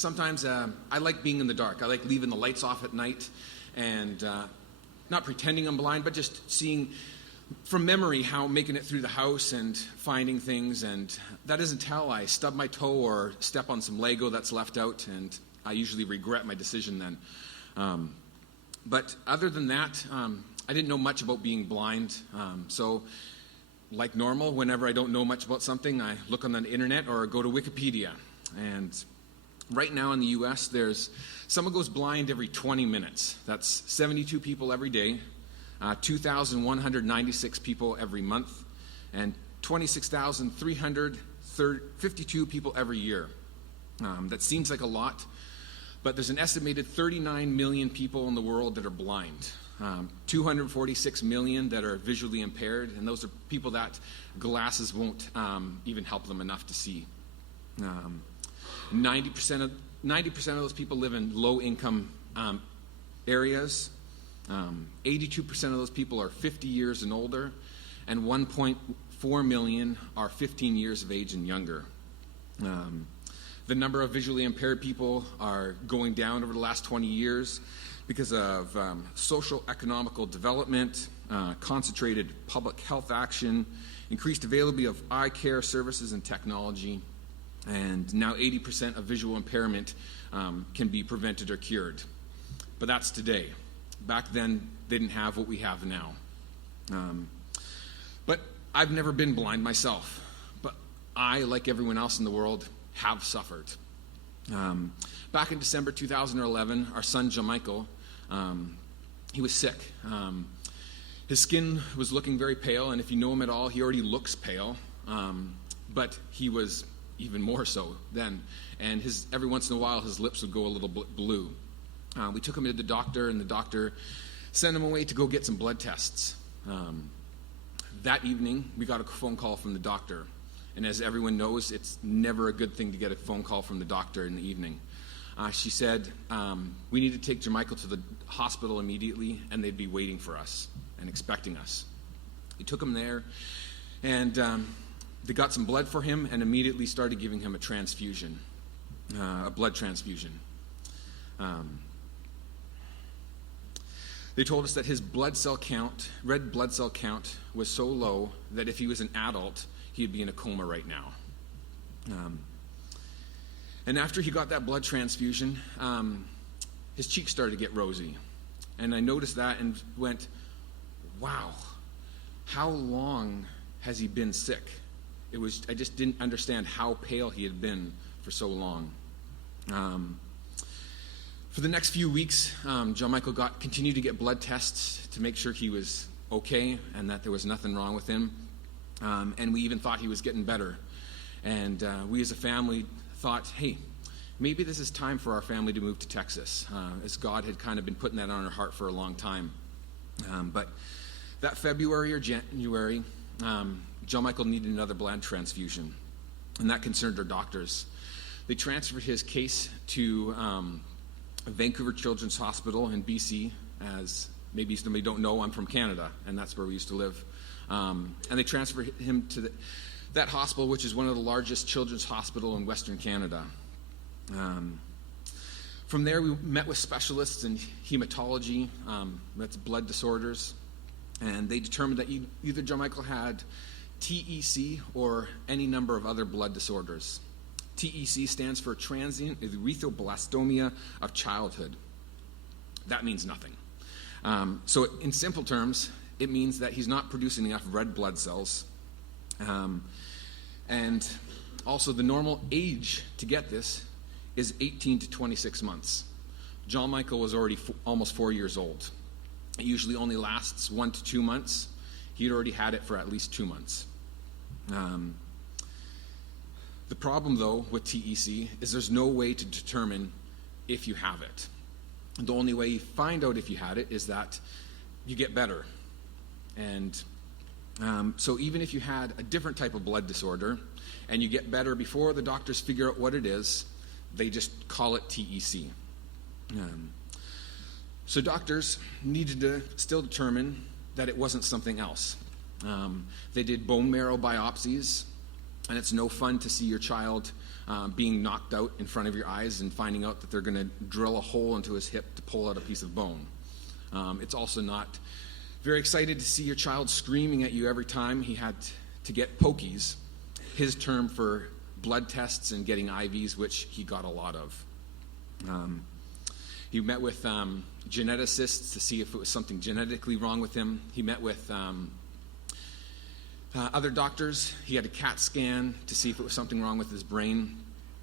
sometimes I like being in the dark. I like leaving the lights off at night and not pretending I'm blind, but just seeing from memory how making it through the house and finding things. And that isn't how I stub my toe or step on some Lego that's left out, and I usually regret my decision then. But other than that, I didn't know much about being blind. So like normal, whenever I don't know much about something, I look on the internet or go to Wikipedia. And right now in the U.S., someone goes blind every 20 minutes. That's 72 people every day, 2,196 people every month, and 26,352 people every year. That seems like a lot, but there's an estimated 39 million people in the world that are blind. 246 million that are visually impaired, and those are people that glasses won't even help them enough to see. 90% of those people live in low-income areas. 82% of those people are 50 years and older, and 1.4 million are 15 years of age and younger. The number of visually impaired people are going down over the last 20 years because of social economical development, concentrated public health action, increased availability of eye care services and technology, and now 80% of visual impairment can be prevented or cured. But that's today. Back then, they didn't have what we have now. But I've never been blind myself. But I, like everyone else in the world, have suffered. Back in December 2011, our son, Michael, he was sick. His skin was looking very pale, and if you know him at all, he already looks pale. But he was even more so then. And every once in a while, his lips would go a little blue. We took him to the doctor, and the doctor sent him away to go get some blood tests. That evening, we got a phone call from the doctor. And as everyone knows, it's never a good thing to get a phone call from the doctor in the evening. She said, we need to take Jermichael to the hospital immediately, and they'd be waiting for us and expecting us. We took him there, and they got some blood for him and immediately started giving him a transfusion, a blood transfusion. They told us that his red blood cell count, was so low that if he was an adult, he'd be in a coma right now. And after he got that blood transfusion, his cheeks started to get rosy. And I noticed that and went, wow, how long has he been sick? I just didn't understand how pale he had been for so long. For the next few weeks, Jermichael continued to get blood tests to make sure he was okay and that there was nothing wrong with him. And we even thought he was getting better. And we as a family thought, hey, maybe this is time for our family to move to Texas, as God had kind of been putting that on our heart for a long time. But that February or January, Jermichael needed another blood transfusion, and that concerned our doctors. They transferred his case to Vancouver Children's Hospital in BC. As maybe somebody don't know, I'm from Canada, and that's where we used to live. And they transferred him to that hospital, which is one of the largest children's hospital in Western Canada. From there, we met with specialists in hematology, that's blood disorders, and they determined that either Jermichael had TEC or any number of other blood disorders. TEC stands for transient erythroblastomia of childhood. That means nothing. So in simple terms, it means that he's not producing enough red blood cells. And also the normal age to get this is 18 to 26 months. Jermichael was already almost 4 years old. It usually only lasts 1 to 2 months. He'd already had it for at least 2 months. The problem, though, with TEC is there's no way to determine if you have it. The only way you find out if you had it is that you get better. And so even if you had a different type of blood disorder and you get better before the doctors figure out what it is, they just call it TEC. So doctors needed to still determine that it wasn't something else. They did bone marrow biopsies, and it's no fun to see your child being knocked out in front of your eyes and finding out that they're going to drill a hole into his hip to pull out a piece of bone. It's also not very excited to see your child screaming at you every time he had to get pokies, his term for blood tests and getting IVs, which he got a lot of. He met with geneticists to see if it was something genetically wrong with him. He met with other doctors. He had a CAT scan to see if it was something wrong with his brain,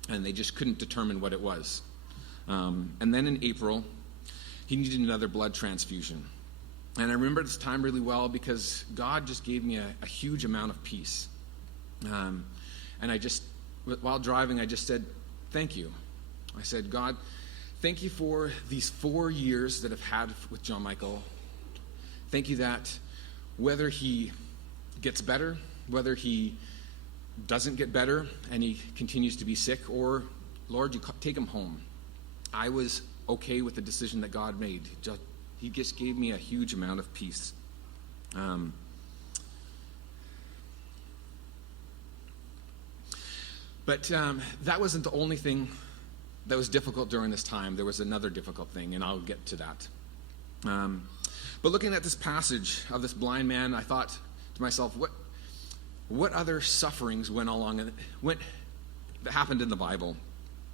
and they just couldn't determine what it was. And then in April, he needed another blood transfusion. And I remember this time really well because God just gave me a huge amount of peace. And I just, while driving, I just said, thank you. I said, God, thank you for these 4 years that I've had with John Michael. Thank you that whether he gets better, whether he doesn't get better and he continues to be sick, or, Lord, you take him home. I was okay with the decision that God made. He just gave me a huge amount of peace. But that wasn't the only thing that was difficult during this time. There was another difficult thing, and I'll get to that. But looking at this passage of this blind man, I thought to myself, what other sufferings that happened in the Bible?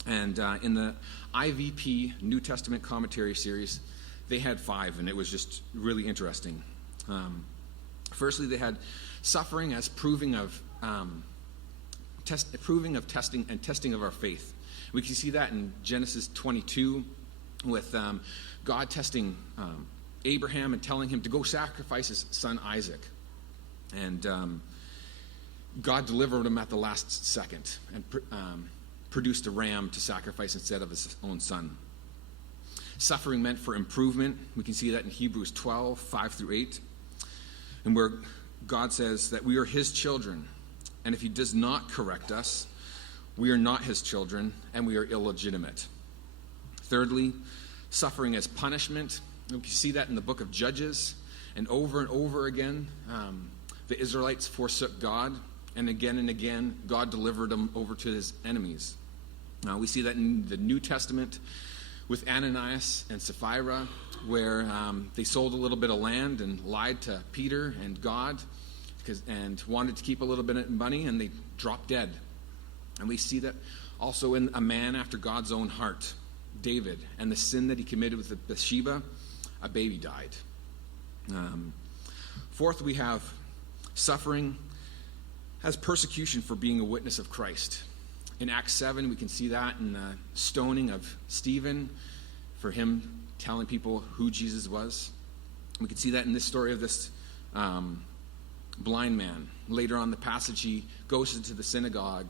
And in the IVP New Testament Commentary series, they had 5, and it was just really interesting. Firstly, they had suffering as proving of testing of our faith. We can see that in Genesis 22 with God testing Abraham and telling him to go sacrifice his son Isaac. And God delivered him at the last second and produced a ram to sacrifice instead of his own son. Suffering meant for improvement. We can see that in Hebrews 12, 5-8, and where God says that we are his children, and if he does not correct us, we are not his children, and we are illegitimate. Thirdly, suffering as punishment. We can see that in the book of Judges, and over again, the Israelites forsook God, and again, God delivered them over to his enemies. We see that in the New Testament with Ananias and Sapphira, where they sold a little bit of land and lied to Peter and God and wanted to keep a little bit of money, and they dropped dead. And we see that also in a man after God's own heart, David, and the sin that he committed with Bathsheba, a baby died. Fourth, we have suffering as persecution for being a witness of Christ. In Acts 7, we can see that in the stoning of Stephen for him telling people who Jesus was. We can see that in this story of this blind man. Later on in the passage, he goes into the synagogue,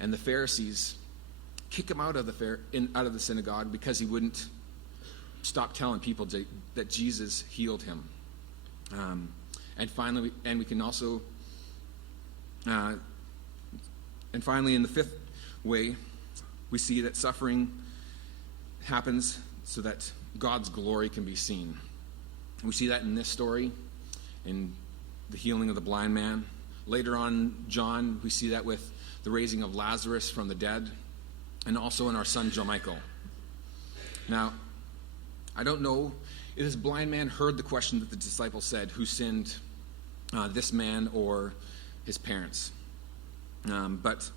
and the Pharisees kick him out of the synagogue because he wouldn't stop telling people that Jesus healed him. And finally, in the fifth way, we see that suffering happens so that God's glory can be seen. We see that in this story, in the healing of the blind man. Later on, John, we see that with the raising of Lazarus from the dead, and also in our son, John Michael. Now, I don't know if this blind man heard the question that the disciples said, who sinned, this man or his parents? But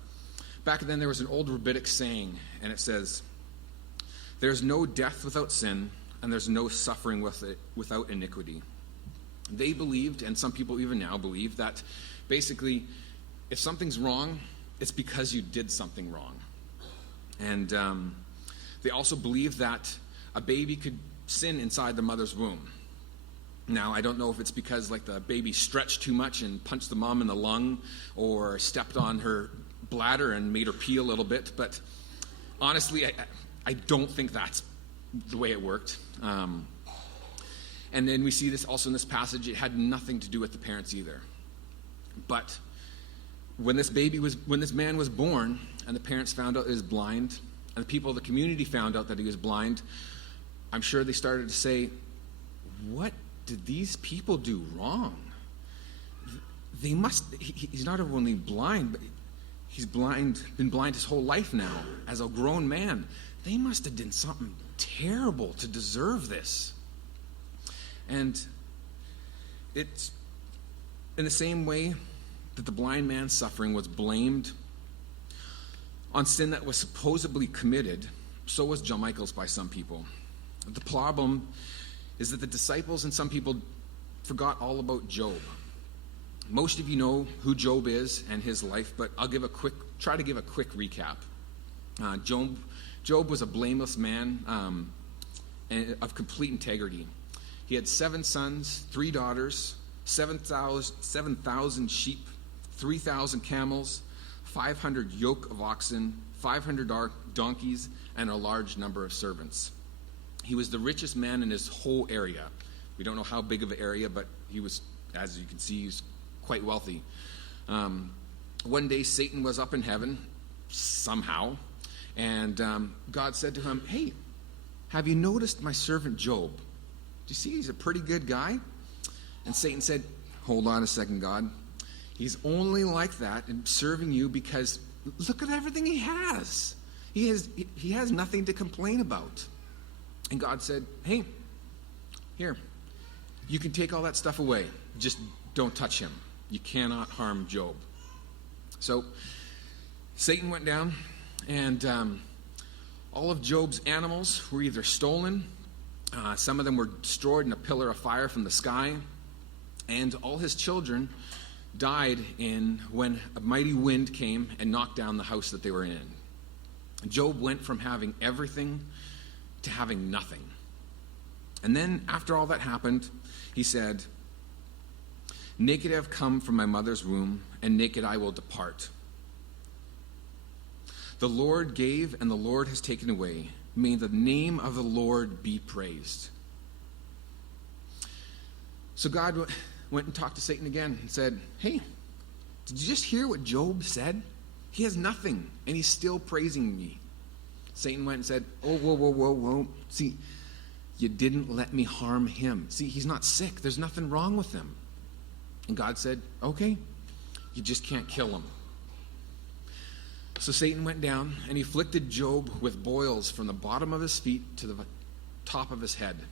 back then there was an old rabbinic saying, and it says, "There's no death without sin, and there's no suffering without iniquity." They believed, and some people even now believe, that basically if something's wrong, it's because you did something wrong. And they also believed that a baby could sin inside the mother's womb. Now, I don't know if it's because the baby stretched too much and punched the mom in the lung, or stepped on her bladder and made her pee a little bit, but honestly, I don't think that's the way it worked. And then we see this also in this passage. It had nothing to do with the parents either. But when this man was born, and the parents found out he was blind, and the people of the community found out that he was blind, I'm sure they started to say, "What did these people do wrong? He's not only blind, but He's been blind his whole life now as a grown man. They must have done something terrible to deserve this. And it's in the same way that the blind man's suffering was blamed on sin that was supposedly committed, so was John Michael's by some people. The problem is that the disciples and some people forgot all about Job. Most of you know who Job is and his life, but I'll try to give a quick recap. Job was a blameless man of complete integrity. He had 7 sons, 3 daughters, 7,000 sheep, 3,000 camels, 500 yoke of oxen, 500 donkeys, and a large number of servants. He was the richest man in his whole area. We don't know how big of an area, but he was, as you can see, he was quite wealthy. One day Satan was up in heaven, somehow, and God said to him, "Hey, have you noticed my servant Job? Do you see he's a pretty good guy?" And Satan said, "Hold on a second, God. He's only like that in serving you because look at everything he has. He has nothing to complain about." And God said, "Hey, here, you can take all that stuff away. Just don't touch him. You cannot harm Job." So Satan went down, and all of Job's animals were either stolen, some of them were destroyed in a pillar of fire from the sky, and all his children died when a mighty wind came and knocked down the house that they were in. Job went from having everything to having nothing. And then after all that happened, he said, "Naked I have come from my mother's womb, and naked I will depart. The Lord gave, and the Lord has taken away. May the name of the Lord be praised." So God went and talked to Satan again and said, "Hey, did you just hear what Job said? He has nothing, and he's still praising me." Satan went and said, "Oh, whoa. See, you didn't let me harm him. See, he's not sick. There's nothing wrong with him." And God said, "Okay, you just can't kill him." So Satan went down and he afflicted Job with boils from the bottom of his feet to the top of his head.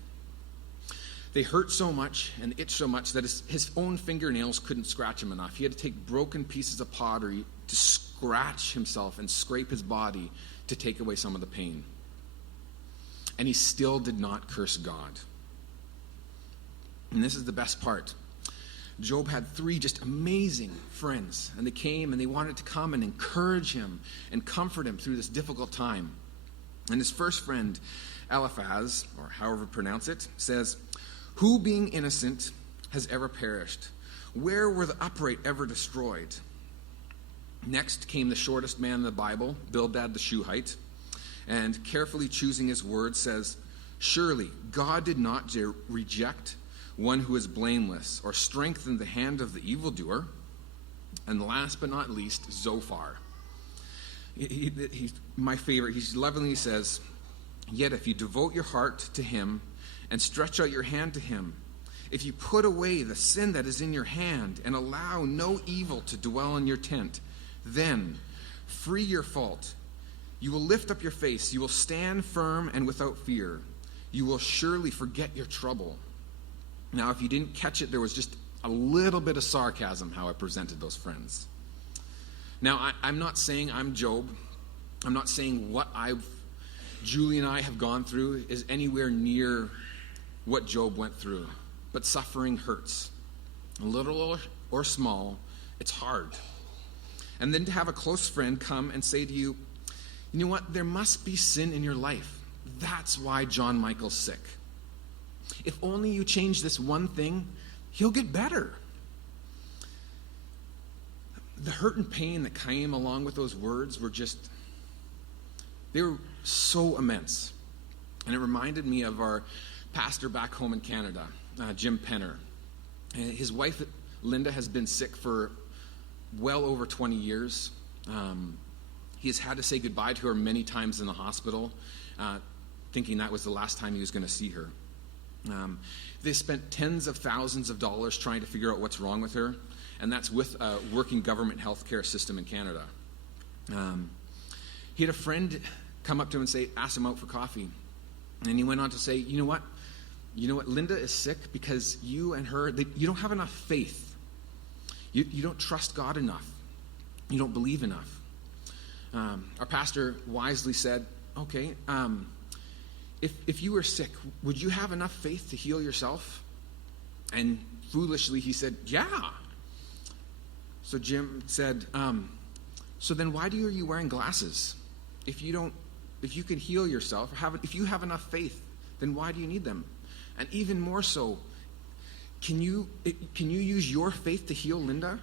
They hurt so much and itched so much that his own fingernails couldn't scratch him enough. He had to take broken pieces of pottery to scratch himself and scrape his body to take away some of the pain. And he still did not curse God. And this is the best part. Job had 3 just amazing friends, and they came and they wanted to come and encourage him and comfort him through this difficult time. And his first friend, Eliphaz, or however you pronounce it, says, "Who being innocent has ever perished? Where were the upright ever destroyed?" Next came the shortest man in the Bible, Bildad the Shuhite, and carefully choosing his words says, "Surely God did not reject one who is blameless, or strengthen the hand of the evildoer." And last but not least, Zophar. He's my favorite. He lovingly says, "Yet if you devote your heart to him and stretch out your hand to him, if you put away the sin that is in your hand and allow no evil to dwell in your tent, then free your fault. You will lift up your face. You will stand firm and without fear. You will surely forget your trouble." Now, if you didn't catch it, there was just a little bit of sarcasm how I presented those friends. Now, I'm not saying I'm Job. I'm not saying what Julie and I have gone through is anywhere near what Job went through. But suffering hurts. Little or small, it's hard. And then to have a close friend come and say to you, "You know what? There must be sin in your life. That's why John Michael's sick. If only you change this one thing, he'll get better." The hurt and pain that came along with those words they were so immense. And it reminded me of our pastor back home in Canada, Jim Penner. His wife, Linda, has been sick for well over 20 years. He has had to say goodbye to her many times in the hospital, thinking that was the last time he was going to see her. They spent tens of thousands of dollars trying to figure out what's wrong with her, and that's with a working government healthcare system in Canada. He had a friend come up to him and ask him out for coffee. And he went on to say, you know what, Linda is sick because you and her, you don't have enough faith. You don't trust God enough. You don't believe enough. Our pastor wisely said, okay, if you were sick, would you have enough faith to heal yourself? And foolishly he said, yeah. So Jim said, so then why are you wearing glasses? If you can heal yourself, if you have enough faith, then why do you need them? And even more so, can you use your faith to heal Linda?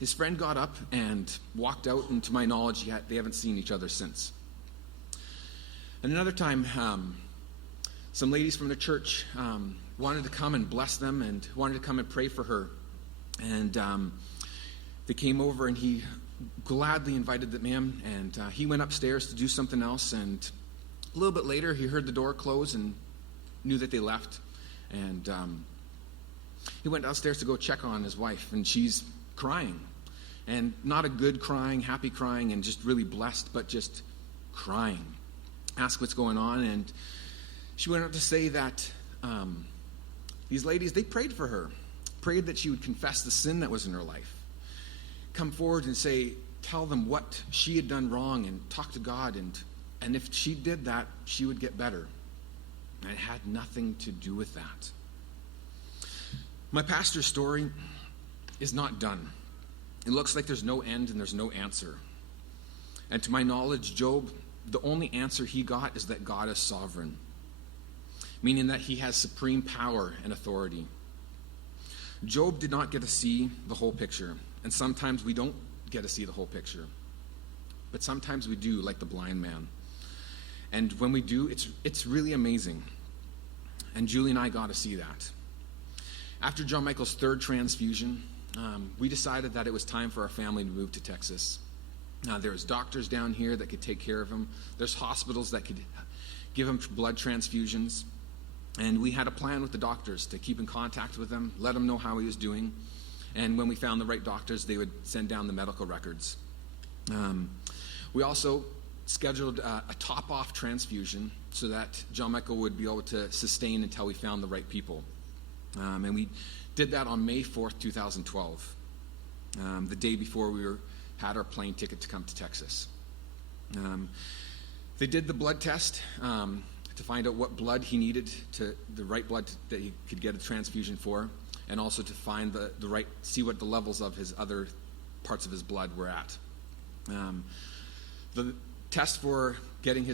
His friend got up and walked out, and to my knowledge, they haven't seen each other since. And another time, some ladies from the church wanted to come and bless them and wanted to come and pray for her. And they came over, and he gladly invited them in, and he went upstairs to do something else. And a little bit later, he heard the door close and knew that they left. And he went downstairs to go check on his wife, and she's crying. And not a good crying, happy crying, and just really blessed, but just crying. Asked what's going on, and she went on to say that these ladies, they prayed for her, prayed that she would confess the sin that was in her life, come forward and tell them what she had done wrong and talk to God, and if she did that, she would get better. And it had nothing to do with that. My pastor's story is not done. It looks like there's no end and there's no answer. And to my knowledge, Job, the only answer he got is that God is sovereign, meaning that he has supreme power and authority. Job did not get to see the whole picture, and sometimes we don't get to see the whole picture. But sometimes we do, like the blind man. And when we do, it's really amazing. And Julie and I got to see that. After John Michael's third transfusion, we decided that it was time for our family to move to Texas. There's doctors down here that could take care of him. There's hospitals that could give him blood transfusions. And we had a plan with the doctors to keep in contact with him, let him know how he was doing. And when we found the right doctors, they would send down the medical records. We also scheduled a top-off transfusion so that John Michael would be able to sustain until we found the right people. And we did that on May 4th, 2012, the day before we had our plane ticket to come to Texas. They did the blood test to find out what blood he needed, the right blood that he could get a transfusion for, and also to find see what the levels of his other parts of his blood were at. The test for getting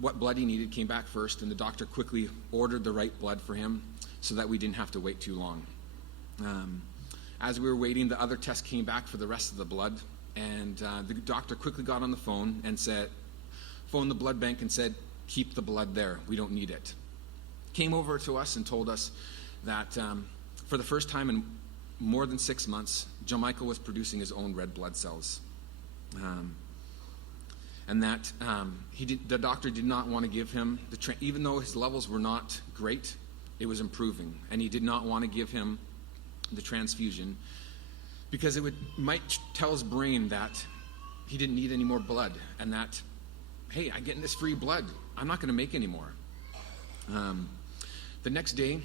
what blood he needed came back first, and the doctor quickly ordered the right blood for him so that we didn't have to wait too long. As we were waiting, the other test came back for the rest of the blood, and the doctor quickly got on the phone and phoned the blood bank and said, keep the blood there, we don't need it. Came over to us and told us that for the first time in more than 6 months, John Michael was producing his own red blood cells. And that the doctor did not want to give him, even though his levels were not great, it was improving. And he did not want to give him the transfusion because it might tell his brain that he didn't need any more blood, and that, hey, I'm getting this free blood, I'm not going to make any more. The next day,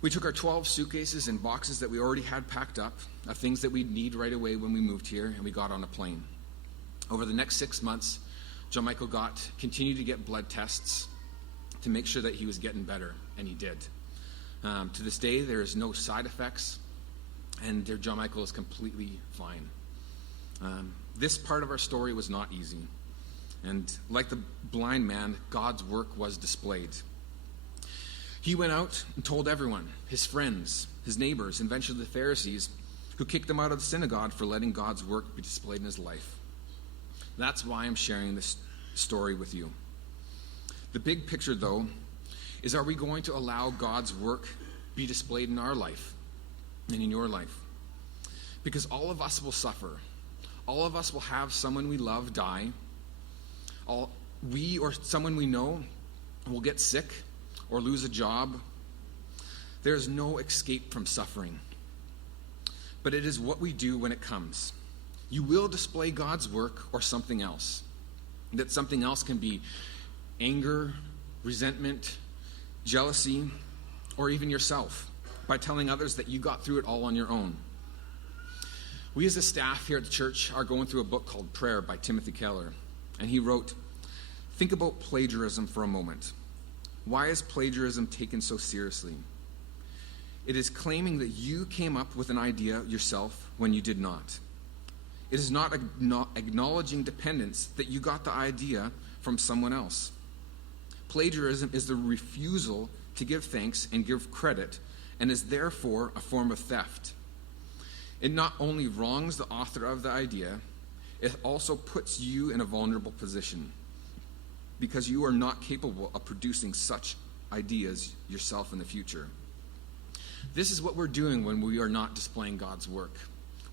we took our 12 suitcases and boxes that we already had packed up of things that we'd need right away when we moved here, and we got on a plane. Over the next 6 months, John Michael continued to get blood tests to make sure that he was getting better, and he did. To this day, there is no side effects, and John Michael is completely fine. This part of our story was not easy. And like the blind man, God's work was displayed. He went out and told everyone, his friends, his neighbors, and eventually the Pharisees, who kicked him out of the synagogue for letting God's work be displayed in his life. That's why I'm sharing this story with you. The big picture, though, is, are we going to allow God's work be displayed in our life and in your life? Because all of us will suffer. All of us will have someone we love die. We or someone we know will get sick or lose a job. There's no escape from suffering. But it is what we do when it comes. You will display God's work or something else. That something else can be anger, resentment, jealousy, or even yourself, by telling others that you got through it all on your own. We as a staff here at the church are going through a book called Prayer by Timothy Keller. And he wrote, "Think about plagiarism for a moment. Why is plagiarism taken so seriously? It is claiming that you came up with an idea yourself when you did not. It is not acknowledging dependence that you got the idea from someone else. Plagiarism is the refusal to give thanks and give credit, and is therefore a form of theft. It not only wrongs the author of the idea, it also puts you in a vulnerable position, because you are not capable of producing such ideas yourself in the future." This is what we're doing when we are not displaying God's work.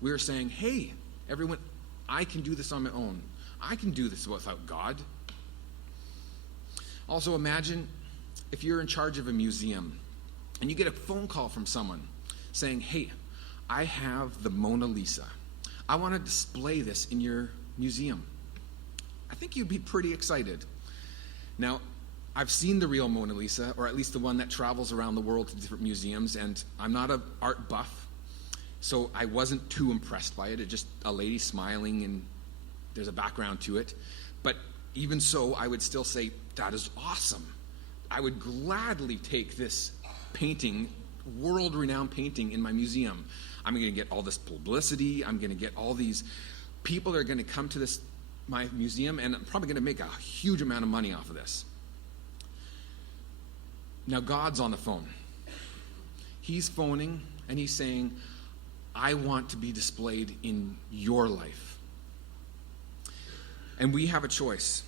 We are saying, hey, everyone, I can do this on my own. I can do this without God. Also, imagine if you're in charge of a museum and you get a phone call from someone saying, hey, I have the Mona Lisa. I want to display this in your museum. I think you'd be pretty excited. Now, I've seen the real Mona Lisa, or at least the one that travels around the world to different museums, and I'm not an art buff, so I wasn't too impressed by it. It's just a lady smiling, and there's a background to it. But even so, I would still say, that is awesome. I would gladly take this painting, world-renowned painting, in my museum. I'm going to get all this publicity. I'm going to get all these people that are going to come to my museum, and I'm probably going to make a huge amount of money off of this. Now, God's on the phone. He's phoning, and he's saying, I want to be displayed in your life. And we have a choice.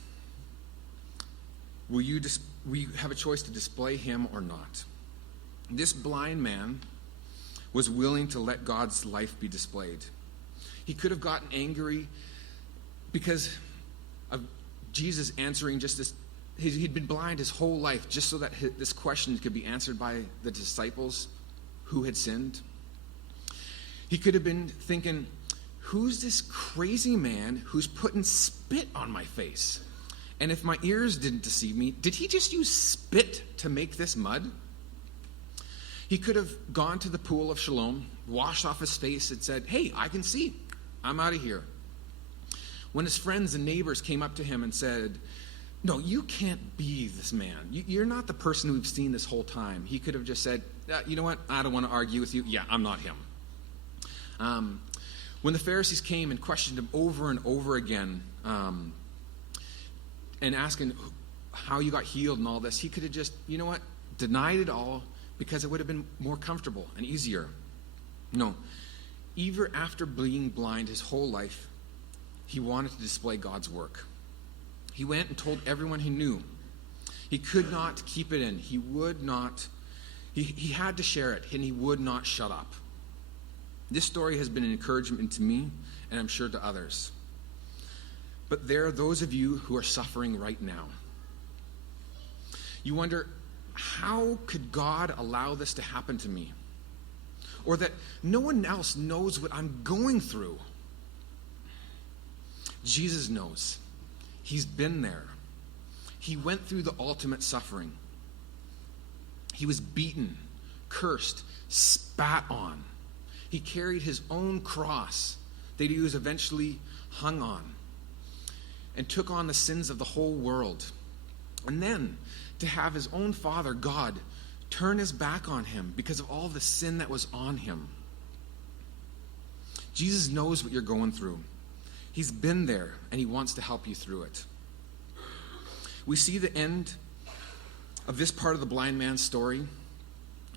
We have a choice to display him or not. This blind man was willing to let God's life be displayed. He could have gotten angry because of Jesus answering just this. He'd been blind his whole life just so that this question could be answered by the disciples who had sinned. He could have been thinking, who's this crazy man who's putting spit on my face? And if my ears didn't deceive me, did he just use spit to make this mud? He could have gone to the pool of Siloam, washed off his face, and said, hey, I can see. I'm out of here. When his friends and neighbors came up to him and said, no, you can't be this man. You're not the person we've seen this whole time. He could have just said, you know what? I don't want to argue with you. Yeah, I'm not him. When the Pharisees came and questioned him over and over again and asking how you got healed and all this, he could have just, you know what, denied it all because it would have been more comfortable and easier. No, even after being blind his whole life, he wanted to display God's work. He went and told everyone he knew. He could not keep it in. He would not. He had to share it, and he would not shut up. This story has been an encouragement to me, and I'm sure to others. But there are those of you who are suffering right now. You wonder, how could God allow this to happen to me? Or that no one else knows what I'm going through. Jesus knows. He's been there. He went through the ultimate suffering. He was beaten, cursed, spat on. He carried his own cross that he was eventually hung on and took on the sins of the whole world. And then to have his own Father, God, turn his back on him because of all the sin that was on him. Jesus knows what you're going through. He's been there, and he wants to help you through it. We see the end of this part of the blind man's story.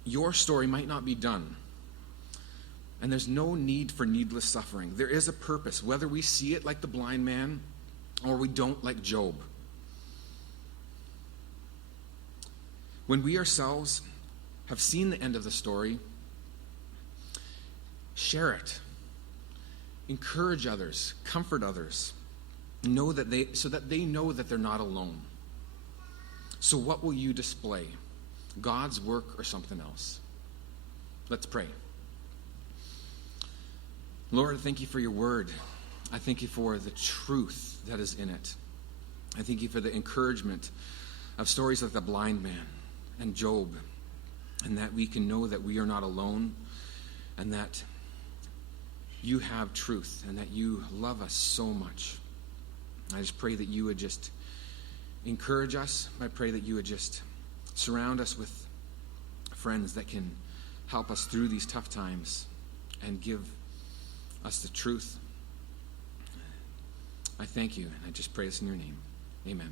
Your story might not be done. And there's no need for needless suffering. There is a purpose, whether we see it like the blind man or we don't like Job. When we ourselves have seen the end of the story, share it. Encourage others, comfort others, so that they know that they're not alone. So what will you display? God's work or something else? Let's pray. Lord, thank you for your word. I thank you for the truth that is in it. I thank you for the encouragement of stories like the blind man and Job, and that we can know that we are not alone, and that you have truth, and that you love us so much. I just pray that you would just encourage us. I pray that you would just surround us with friends that can help us through these tough times and give us the truth. I thank you, and I just pray this in your name. Amen.